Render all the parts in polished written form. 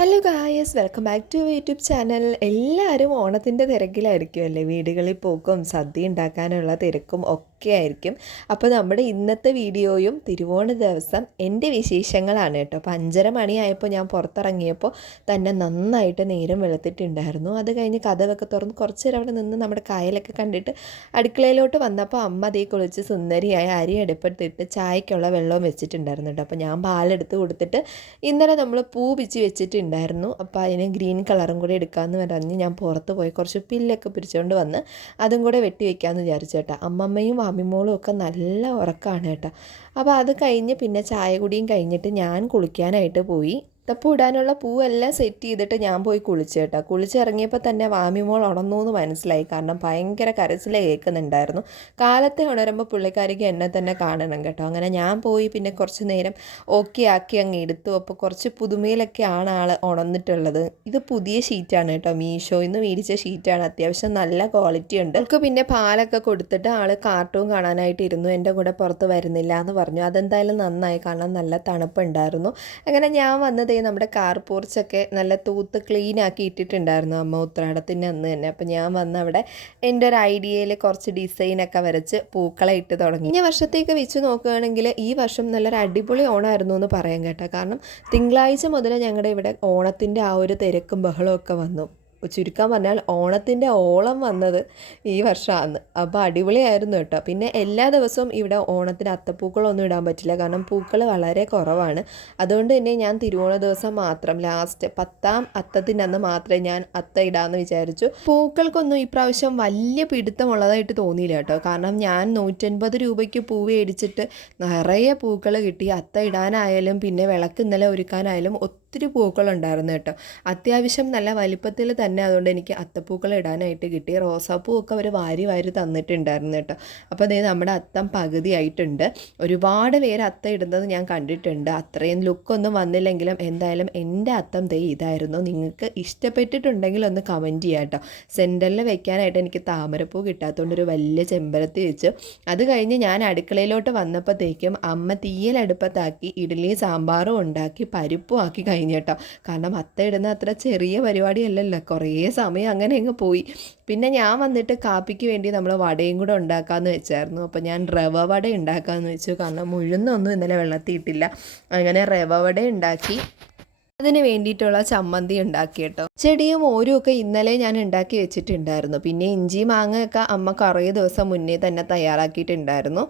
Hello guys, welcome back to YouTube channel. എല്ലാവരും ഓണത്തിൻ്റെ തിരക്കിലായിരിക്കുമല്ലേ, വീടുകളിൽ പോക്കും സദ്യ ഉണ്ടാക്കാനുള്ള തിരക്കും ഒക്കെ ആയിരിക്കും. അപ്പോൾ നമ്മുടെ ഇന്നത്തെ വീഡിയോയും തിരുവോണ ദിവസം എൻ്റെ വിശേഷങ്ങളാണ് കേട്ടോ. അപ്പോൾ 5:30 ഞാൻ പുറത്തിറങ്ങിയപ്പോൾ തന്നെ നന്നായിട്ട് നേരം വെളുത്തിട്ടുണ്ടായിരുന്നു. അത് കഴിഞ്ഞ് കതവൊക്കെ തുറന്ന് കുറച്ച് നേരം അവിടെ നിന്ന് നമ്മുടെ കായലൊക്കെ കണ്ടിട്ട് അടുക്കളയിലോട്ട് വന്നപ്പോൾ അമ്മ അതേ കുളിച്ച് സുന്ദരിയായ അരി അടുപ്പത്തിട്ട് ചായക്കുള്ള വെള്ളവും വെച്ചിട്ടുണ്ടായിരുന്നു കേട്ടോ. അപ്പോൾ ഞാൻ പാലെടുത്ത് കൊടുത്തിട്ട് ഇന്നലെ നമ്മൾ പൂ പിച്ചി വെച്ചിട്ടുണ്ട് അപ്പോൾ അതിന് ഗ്രീൻ കളറും കൂടി എടുക്കാമെന്ന് പറഞ്ഞ് ഞാൻ പുറത്ത് പോയി കുറച്ച് പില്ലൊക്കെ പിരിച്ചുകൊണ്ട് വന്ന് അതും കൂടെ വെട്ടി വെക്കാമെന്ന് വിചാരിച്ചു കേട്ടോ. അമ്മമ്മയും വാമിമോളും ഒക്കെ നല്ല ഉറക്കമാണ് കേട്ടോ. അപ്പോൾ അത് കഴിഞ്ഞ് പിന്നെ ചായ കുടിയും കഴിഞ്ഞിട്ട് ഞാൻ കുളിക്കാനായിട്ട് പോയി. തപ്പു ഇടാനുള്ള പൂവെല്ലാം സെറ്റ് ചെയ്തിട്ട് ഞാൻ പോയി കുളിച്ചു കേട്ടോ. കുളിച്ചിറങ്ങിയപ്പോൾ തന്നെ വാമിമോൾ ഉണർന്നു എന്ന് മനസ്സിലായി. കാരണം ഭയങ്കര കരച്ചിൽ കേൾക്കുന്നുണ്ടായിരുന്നു. കാലത്തെ ഉണരുമ്പോൾ പുള്ളിക്കാരിക്ക് എന്നെ തന്നെ കാണണം കേട്ടോ. അങ്ങനെ ഞാൻ പോയി പിന്നെ കുറച്ച് നേരം ഓക്കെ ആക്കി അങ്ങ് എടുത്തു. അപ്പോൾ കുറച്ച് പുതുമയിലൊക്കെയാണ് ആൾ ഉണർന്നിട്ടുള്ളത്. ഇത് പുതിയ ഷീറ്റാണ് കേട്ടോ, മീഷോയിൽ നിന്ന് മേടിച്ച ഷീറ്റാണ്. അത്യാവശ്യം നല്ല ക്വാളിറ്റി ഉണ്ട്. നമുക്ക് പിന്നെ പാലൊക്കെ കൊടുത്തിട്ട് ആൾ കാർട്ടൂൺ കാണാനായിട്ട് ഇരുന്നു. എൻ്റെ കൂടെ പുറത്ത് വരുന്നില്ല എന്ന് പറഞ്ഞു. അതെന്തായാലും നന്നായി, കാരണം നല്ല തണുപ്പുണ്ടായിരുന്നു. അങ്ങനെ ഞാൻ വന്നത് നമ്മുടെ കാർ പോർച്ചൊക്കെ നല്ല തൂത്ത് ക്ലീൻ ആക്കി ഇട്ടിട്ടുണ്ടായിരുന്നു അമ്മ ഉത്രാടത്തിൻ്റെ അന്ന് തന്നെ. അപ്പോൾ ഞാൻ വന്ന് അവിടെ എൻ്റെ ഒരു ഐഡിയയിൽ കുറച്ച് ഡിസൈനൊക്കെ വരച്ച് പൂക്കളെ ഇട്ട് തുടങ്ങി. ഈ വർഷത്തേക്ക് വെച്ച് നോക്കുകയാണെങ്കിൽ ഈ വർഷം നല്ലൊരു അടിപൊളി ഓണമായിരുന്നു എന്ന് പറയാൻ കേട്ടോ. കാരണം തിങ്കളാഴ്ച മുതൽ ഞങ്ങളുടെ ഇവിടെ ഓണത്തിൻ്റെ ആ ഒരു തിരക്കും ബഹളമൊക്കെ വന്നു. ചുരുക്കാൻ പറഞ്ഞാൽ ഓണത്തിൻ്റെ ഓളം വന്നത് ഈ വർഷമാണ്. അപ്പോൾ അടിപൊളിയായിരുന്നു കേട്ടോ. പിന്നെ എല്ലാ ദിവസവും ഇവിടെ ഓണത്തിന് അത്തപ്പൂക്കളൊന്നും ഇടാൻ പറ്റില്ല, കാരണം പൂക്കൾ വളരെ കുറവാണ്. അതുകൊണ്ട് തന്നെ ഞാൻ തിരുവോണ ദിവസം മാത്രം ലാസ്റ്റ് 10ാം അത്തത്തിൻ്റെ അന്ന് മാത്രമേ ഞാൻ അത്ത ഇടാമെന്ന് വിചാരിച്ചു. പൂക്കൾക്കൊന്നും ഇപ്രാവശ്യം വലിയ പിടുത്തമുള്ളതായിട്ട് തോന്നിയില്ല കേട്ടോ. കാരണം ഞാൻ 150 രൂപയ്ക്ക് പൂ മേടിച്ചിട്ട് നിറയെ പൂക്കൾ കിട്ടി. അത്ത ഇടാനായാലും പിന്നെ വിളക്ക് ഇന്നലെ ഒരുക്കാനായാലും ഒത്തിരി പൂക്കളുണ്ടായിരുന്നു കേട്ടോ. അത്യാവശ്യം നല്ല വലിപ്പത്തിൽ തന്നെ, അതുകൊണ്ട് എനിക്ക് അത്തപ്പൂക്കൾ ഇടാനായിട്ട് കിട്ടി. റോസാപ്പൂവൊക്കെ അവർ വാരി വാരി തന്നിട്ടുണ്ടായിരുന്നു കേട്ടോ. അപ്പോൾ അതേ നമ്മുടെ അത്തം പകുതിയായിട്ടുണ്ട്. ഒരുപാട് പേര് അത്ത ഇടുന്നത് ഞാൻ കണ്ടിട്ടുണ്ട്. അത്രയും ലുക്കൊന്നും വന്നില്ലെങ്കിലും എന്തായാലും എൻ്റെ അത്തം ഇതായിരുന്നു. നിങ്ങൾക്ക് ഇഷ്ടപ്പെട്ടിട്ടുണ്ടെങ്കിൽ ഒന്ന് കമൻറ്റ് ചെയ്യാം കേട്ടോ. സെൻറ്ററിൽ വെക്കാനായിട്ട് എനിക്ക് താമരപ്പൂ കിട്ടാത്തതുകൊണ്ട് ഒരു വലിയ ചെമ്പരത്തി വെച്ചു. അത് കഴിഞ്ഞ് ഞാൻ അടുക്കളയിലോട്ട് വന്നപ്പോഴത്തേക്കും അമ്മ തീയലടുപ്പത്താക്കി ഇഡ്ഡലി സാമ്പാറും ഉണ്ടാക്കി പരിപ്പും ആക്കി കഴിഞ്ഞു കേട്ടോ. കാരണം അത്ത ഇടുന്ന അത്ര ചെറിയ പരിപാടിയല്ലല്ലോ, കുറേ സമയം അങ്ങനെ അങ്ങ് പോയി. പിന്നെ ഞാൻ വന്നിട്ട് കാപ്പിക്ക് വേണ്ടി നമ്മൾ വടയും കൂടെ ഉണ്ടാക്കാമെന്ന് വെച്ചായിരുന്നു. അപ്പോൾ ഞാൻ റവ വട ഉണ്ടാക്കാമെന്ന് വെച്ചു, കാരണം മുഴുന്നൊന്നും ഇന്നലെ വെള്ളത്തിയിട്ടില്ല. അങ്ങനെ റവ വട ഉണ്ടാക്കി. അതിന് വേണ്ടിയിട്ടുള്ള ചമ്മന്തി ഉണ്ടാക്കി കേട്ടോ. ചെടിയും ഓരും ഒക്കെ ഇന്നലെ ഞാൻ ഉണ്ടാക്കി വെച്ചിട്ടുണ്ടായിരുന്നു. പിന്നെ ഇഞ്ചി മാങ്ങയൊക്കെ അമ്മ കുറേ ദിവസം മുന്നേ തന്നെ തയ്യാറാക്കിയിട്ടുണ്ടായിരുന്നു.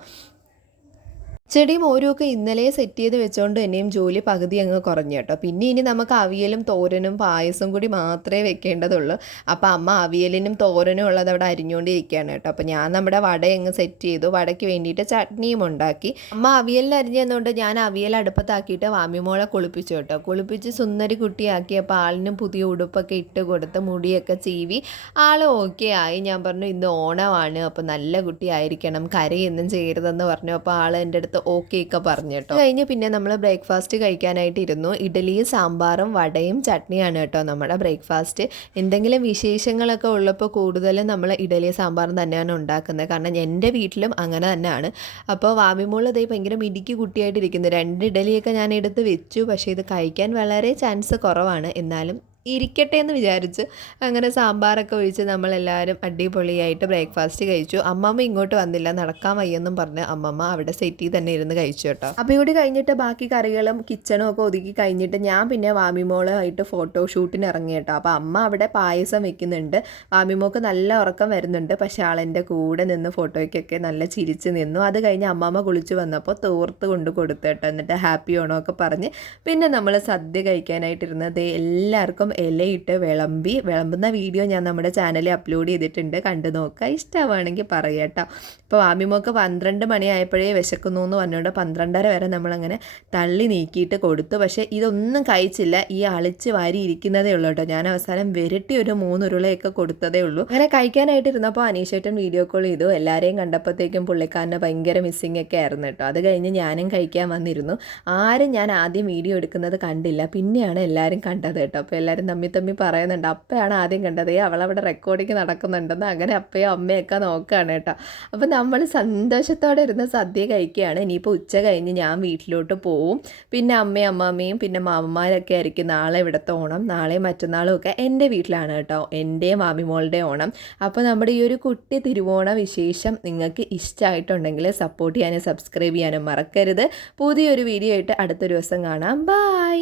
ചെടിയും ഓരോക്കെ ഇന്നലെ സെറ്റ് ചെയ്ത് വെച്ചുകൊണ്ട് തന്നെയും ജോലി പകുതി അങ്ങ് കുറഞ്ഞു കേട്ടോ. പിന്നെ ഇനി നമുക്ക് അവിയലും തോരനും പായസം കൂടി മാത്രമേ വെക്കേണ്ടതുള്ളൂ. അപ്പോൾ അമ്മ അവിയലിനും തോരനും ഉള്ളത് അവിടെ അരിഞ്ഞുകൊണ്ടിരിക്കുകയാണ് കേട്ടോ. അപ്പോൾ ഞാൻ നമ്മുടെ വട അങ്ങ് സെറ്റ് ചെയ്തു. വടയ്ക്ക് വേണ്ടിയിട്ട് ചട്നിയും ഉണ്ടാക്കി. അമ്മ അവിയലിന് അരിഞ്ഞതുകൊണ്ട് ഞാൻ അവിയൽ അടുപ്പത്താക്കിയിട്ട് വാമിമോളെ കുളിപ്പിച്ചു കേട്ടോ. കുളിപ്പിച്ച് സുന്ദരി കുട്ടിയാക്കി. അപ്പോൾ ആളിനും പുതിയ ഉടുപ്പൊക്കെ ഇട്ട് കൊടുത്ത് മുടിയൊക്കെ ചീവി ആൾ ഓക്കെ ആയി. ഞാൻ പറഞ്ഞു ഇന്ന് ഓണമാണ്, അപ്പോൾ നല്ല കുട്ടിയായിരിക്കണം, കരയൊന്നും ചെയ്യരുതെന്ന് പറഞ്ഞു. അപ്പോൾ ആൾ എൻ്റെ അടുത്ത് ഓക്കെ ഒക്കെ പറഞ്ഞു കേട്ടോ. കഴിഞ്ഞ് പിന്നെ നമ്മൾ ബ്രേക്ക്ഫാസ്റ്റ് കഴിക്കാനായിട്ട് ഇരുന്നു. ഇഡ്ഡലിയും സാമ്പാറും വടയും ചട്നിയാണ് കേട്ടോ നമ്മുടെ ബ്രേക്ക്ഫാസ്റ്റ്. എന്തെങ്കിലും വിശേഷങ്ങളൊക്കെ ഉള്ളപ്പോൾ കൂടുതലും നമ്മൾ ഇഡ്ഡലിയും സാമ്പാറും തന്നെയാണ് ഉണ്ടാക്കുന്നത്. കാരണം എൻ്റെ വീട്ടിലും അങ്ങനെ തന്നെയാണ്. അപ്പോൾ വാമിമോൾ ഇതേ ഭയങ്കര മിടുക്കി കുട്ടിയായിട്ടിരിക്കുന്നു. 2 ഇഡ്ഡലിയൊക്കെ ഞാൻ എടുത്ത് വെച്ചു. പക്ഷേ ഇത് കഴിക്കാൻ വളരെ ചാൻസ് കുറവാണ്. എന്നാലും ഇരിക്കട്ടെ എന്ന് വിചാരിച്ച് അങ്ങനെ സാമ്പാറൊക്കെ ഒഴിച്ച് നമ്മളെല്ലാവരും അടിപൊളിയായിട്ട് ബ്രേക്ക്ഫാസ്റ്റ് കഴിച്ചു. അമ്മമ്മ ഇങ്ങോട്ട് വന്നില്ല, നടക്കാൻ വയ്യെന്നും പറഞ്ഞ് അമ്മമ്മ അവിടെ സെറ്റിൽ തന്നെ ഇരുന്ന് കഴിച്ചു കേട്ടോ. അപ്പോൾ ഇവിടെ കഴിഞ്ഞിട്ട് ബാക്കി കറികളും കിച്ചണും ഒക്കെ ഒതുക്കി കഴിഞ്ഞിട്ട് ഞാൻ പിന്നെ വാമിമോളുമായിട്ട് ഫോട്ടോഷൂട്ടിന് ഇറങ്ങി കേട്ടോ. അപ്പോൾ അമ്മ അവിടെ പായസം വെക്കുന്നുണ്ട്. വാമിമോൾക്ക് നല്ല ഉറക്കം വരുന്നുണ്ട്, പക്ഷേ ആളെൻ്റെ കൂടെ നിന്ന് ഫോട്ടോയ്ക്കൊക്കെ നല്ല ചിരിച്ച് നിന്നു. അത് കഴിഞ്ഞ് അമ്മമ്മ കുളിച്ച് വന്നപ്പോൾ തോർത്ത് കൊണ്ട് കൊടുത്തു കേട്ടോ. എന്നിട്ട് ഹാപ്പി ഓണം ഒക്കെ പറഞ്ഞ് പിന്നെ നമ്മൾ സദ്യ കഴിക്കാനായിട്ടിരുന്നത് എല്ലാവർക്കും ഇലയിട്ട് വിളമ്പുന്ന വീഡിയോ ഞാൻ നമ്മുടെ ചാനലിൽ അപ്ലോഡ് ചെയ്തിട്ടുണ്ട്, കണ്ടു നോക്കുക. ഇഷ്ടമാണെങ്കിൽ പറയുക കേട്ടോ. ഇപ്പോൾ വാമിമോക്ക് 12 മണിയായപ്പോഴേ വിശക്കുന്നു എന്ന് പറഞ്ഞുകൊണ്ട് 12:30 വരെ നമ്മളങ്ങനെ തള്ളി നീക്കിയിട്ട് കൊടുത്തു. പക്ഷേ ഇതൊന്നും കഴിച്ചില്ല. ഈ അളിച്ച് വാരി ഇരിക്കുന്നതേ ഉള്ളൂ കേട്ടോ. ഞാൻ അവസാനം വിരട്ടി ഒരു 3 ഉരുളയൊക്കെ കൊടുത്തതേ ഉള്ളൂ. അങ്ങനെ കഴിക്കാനായിട്ടിരുന്നപ്പോൾ അനീഷേട്ടൻ വീഡിയോ കോൾ ചെയ്തു. എല്ലാവരെയും കണ്ടപ്പോഴത്തേക്കും പുള്ളിക്കാരനെ ഭയങ്കര മിസ്സിങ് ഒക്കെ ആയിരുന്നു കേട്ടോ. അത് കഴിഞ്ഞ് ഞാനും കഴിക്കാൻ വന്നിരുന്നു. ആരും ഞാൻ ആദ്യം വീഡിയോ എടുക്കുന്നത് കണ്ടില്ല, പിന്നെയാണ് എല്ലാവരും കണ്ടത് കേട്ടോ. അപ്പോൾ എല്ലാവരും എല്ലാവരും തമ്മി പറയുന്നുണ്ട്. അപ്പയാണ് ആദ്യം കണ്ടത്, അവളവിടെ റെക്കോർഡിങ് നടക്കുന്നുണ്ടെന്ന്. അങ്ങനെ അപ്പയും അമ്മയൊക്കെ നോക്കുകയാണ് കേട്ടോ. അപ്പോൾ നമ്മൾ സന്തോഷത്തോടെ ഇരുന്ന് സദ്യ കഴിക്കുകയാണ്. ഇനിയിപ്പോൾ ഉച്ച കഴിഞ്ഞ് ഞാൻ വീട്ടിലോട്ട് പോവും. പിന്നെ അമ്മയും അമ്മാമ്മയും പിന്നെ മാമന്മാരൊക്കെ ആയിരിക്കും നാളെ ഇവിടുത്തെ ഓണം. നാളെയും മറ്റന്നാളും ഒക്കെ എൻ്റെ വീട്ടിലാണ് കേട്ടോ, എൻ്റെയും മാമിമോളുടെ ഓണം. അപ്പോൾ നമ്മുടെ ഈ ഒരു കുട്ടി തിരുവോണ വിശേഷം നിങ്ങൾക്ക് ഇഷ്ടമായിട്ടുണ്ടെങ്കിൽ സപ്പോർട്ട് ചെയ്യാനും സബ്സ്ക്രൈബ് ചെയ്യാനും മറക്കരുത്. പുതിയൊരു വീഡിയോ ആയിട്ട് അടുത്തൊരു ദിവസം കാണാം. ബൈ.